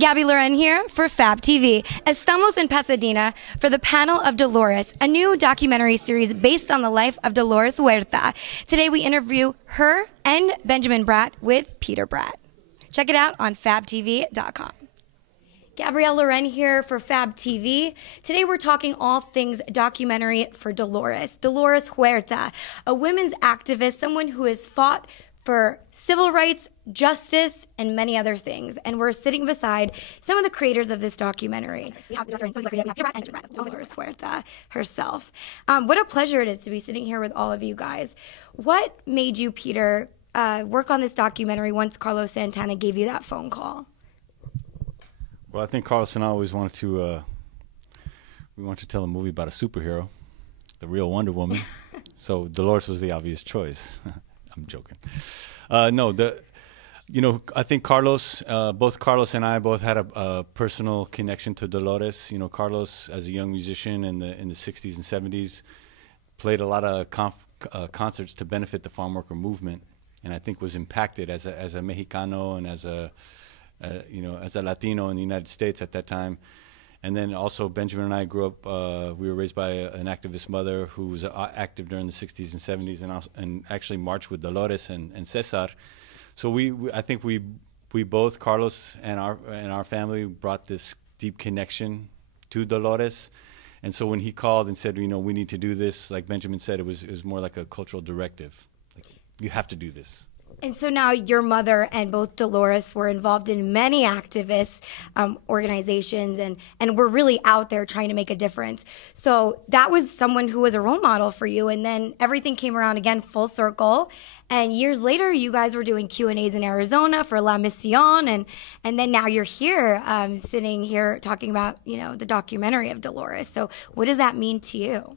Gabby Loren here for FabTV. Estamos in Pasadena for the panel of Dolores, a new documentary series based on the life of Dolores Huerta. Today we interview her and Benjamin Bratt with Peter Bratt. Check it out on FabTV.com. Gabrielle Loren here for FabTV. Today we're talking all things documentary for Dolores. Dolores Huerta, a women's activist, someone who has fought for civil rights, justice, and many other things. And we're sitting beside some of the creators of this documentary. We have the director and creator, Peter Bratt, and Dolores Huerta herself. What a pleasure it is to be sitting here with all of you guys. What made you, Peter, work on this documentary once Carlos Santana gave you that phone call? Well, I think Carlos and I always wanted to, tell a movie about a superhero, the real Wonder Woman. So Dolores was the obvious choice. I'm joking. I think Carlos, both Carlos and I both had a personal connection to Dolores. You know, Carlos, as a young musician in the 60s and 70s, played a lot of concerts to benefit the farm worker movement, and I think was impacted as a Mexicano and as a Latino in the United States at that time. And then also Benjamin and I grew up, we were raised by an activist mother who was active during the 60s and 70s and actually marched with Dolores and Cesar. So I think we both, Carlos and our family, brought this deep connection to Dolores. And so when he called and said, you know, we need to do this, like Benjamin said, it was more like a cultural directive. Like, you have to do this. And so now your mother and both Dolores were involved in many activist organizations and were really out there trying to make a difference. So that was someone who was a role model for you. And then everything came around again full circle. And years later, you guys were doing Q&As in Arizona for La Misión. And then now you're here, sitting here talking about, you know, the documentary of Dolores. So what does that mean to you?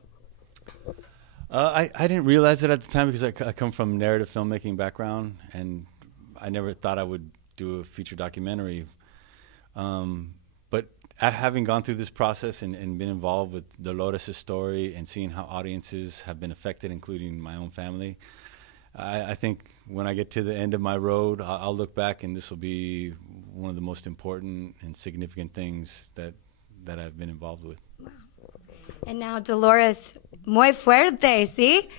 I didn't realize it at the time because I come from narrative filmmaking background, and I never thought I would do a feature documentary. But having gone through this process and been involved with Dolores' story and seeing how audiences have been affected, including my own family, I think when I get to the end of my road, I'll look back and this will be one of the most important and significant things that I've been involved with. Wow. And now Dolores, muy fuerte, see?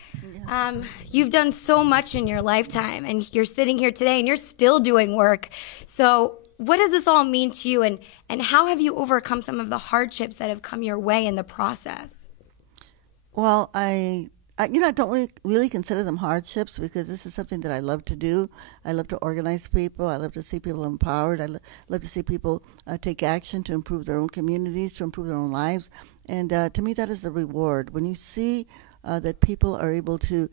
Yeah. You've done so much in your lifetime, and you're sitting here today, and you're still doing work. So what does this all mean to you, and how have you overcome some of the hardships that have come your way in the process? Well, I don't really consider them hardships because this is something that I love to do. I love to organize people. I love to see people empowered. I love to see people take action to improve their own communities, to improve their own lives. And to me, that is the reward. When you see that people are able to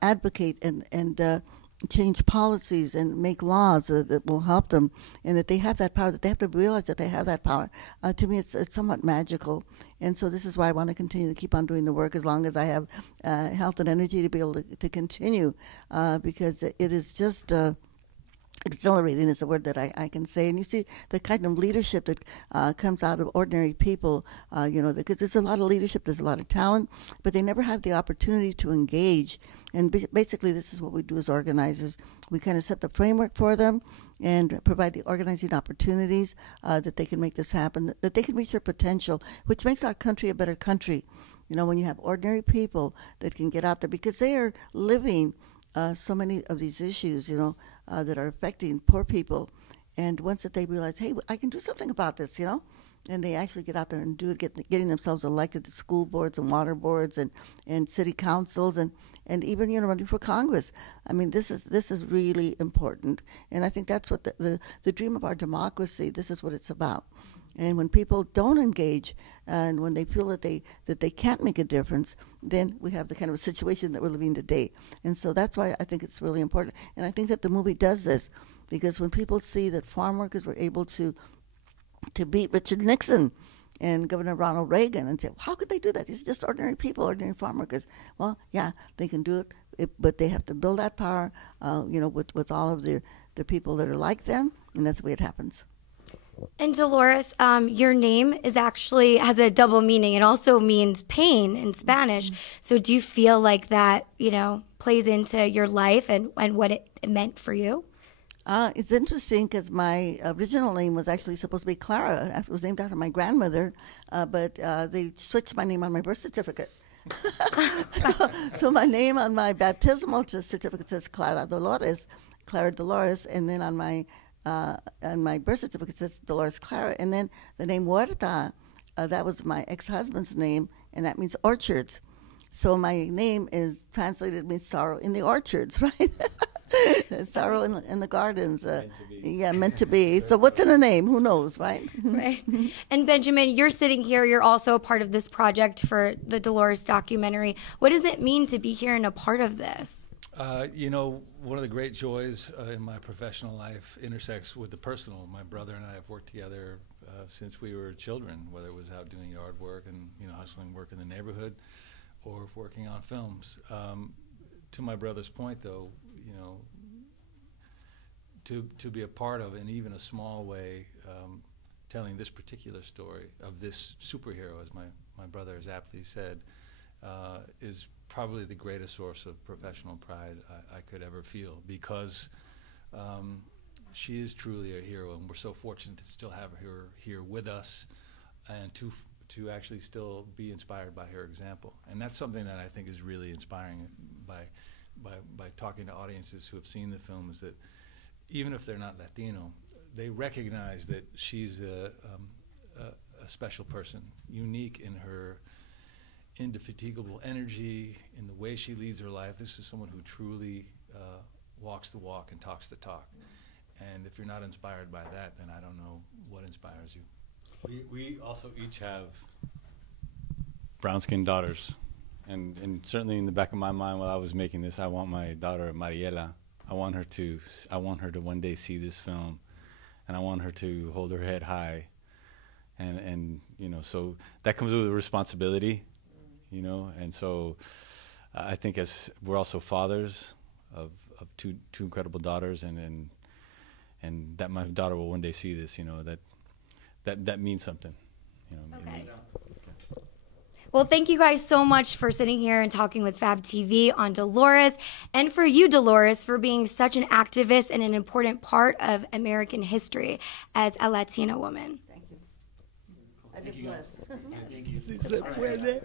advocate and change policies and make laws that will help them, and that they have that power, that they have to realize that they have that power, to me, it's somewhat magical. And so this is why I want to continue to keep on doing the work as long as I have health and energy to be able to continue, because it is just exhilarating is the word that I can say. And you see the kind of leadership that comes out of ordinary people, because there's a lot of leadership, there's a lot of talent, but they never have the opportunity to engage. And basically this is what we do as organizers. We kind of set the framework for them and provide the organizing opportunities that they can make this happen, that they can reach their potential, which makes our country a better country. You know, when you have ordinary people that can get out there, because they are living so many of these issues, that are affecting poor people. And once that they realize, hey, I can do something about this, and they actually get out there and do it, getting themselves elected to school boards and water boards and city councils and even, running for Congress. I mean, this is really important. And I think that's what the dream of our democracy, this is what it's about. And when people don't engage and when they feel that they can't make a difference, then we have the kind of a situation that we're living today. And so that's why I think it's really important. And I think that the movie does this, because when people see that farm workers were able to beat Richard Nixon and Governor Ronald Reagan and say, how could they do that? These are just ordinary people, ordinary farm workers. Well, yeah, they can do it, but they have to build that power, with all of the people that are like them, and that's the way it happens. And Dolores, your name has a double meaning. It also means pain in Spanish. So do you feel like that, plays into your life and what it meant for you? It's interesting because my original name was actually supposed to be Clara. It was named after my grandmother, but they switched my name on my birth certificate. so my name on my baptismal certificate says Clara Dolores, and then on my birth certificate says Dolores Clara, and then the name Huerta, that was my ex-husband's name, and that means orchards. So my name is translated means sorrow in the orchards, right? Sorrow in the gardens. Meant to be. Yeah, meant to be. So what's in a name? Who knows, right? Right. And Benjamin, you're sitting here. You're also a part of this project for the Dolores documentary. What does it mean to be here and a part of this? You know, one of the great joys in my professional life intersects with the personal. My brother and I have worked together since we were children, whether it was out doing yard work and, you know, hustling work in the neighborhood or working on films. To my brother's point, though, you know, to be a part of, in even a small way, telling this particular story of this superhero, as my brother has aptly said, is probably the greatest source of professional pride I could ever feel, because she is truly a hero, and we're so fortunate to still have her here with us, and to actually still be inspired by her example. And that's something that I think is really inspiring by talking to audiences who have seen the film, is that even if they're not Latino, they recognize that she's a special person, unique in her indefatigable energy, in the way she leads her life. This is someone who truly walks the walk and talks the talk. And if you're not inspired by that, then I don't know what inspires you. We also each have brown-skinned daughters. And certainly in the back of my mind while I was making this, I want my daughter, Mariela, I want her to one day see this film, and I want her to hold her head high. And you know, so that comes with a responsibility, you know. And so I think as we're also fathers of two incredible daughters, and that my daughter will one day see this, you know, that means something, you know. Okay. It means, Well, thank you guys so much for sitting here and talking with FabTV on Dolores, and for you, Dolores, for being such an activist and an important part of American history as a Latina woman. Thank you. I've been blessed. Thank you. Si se puede.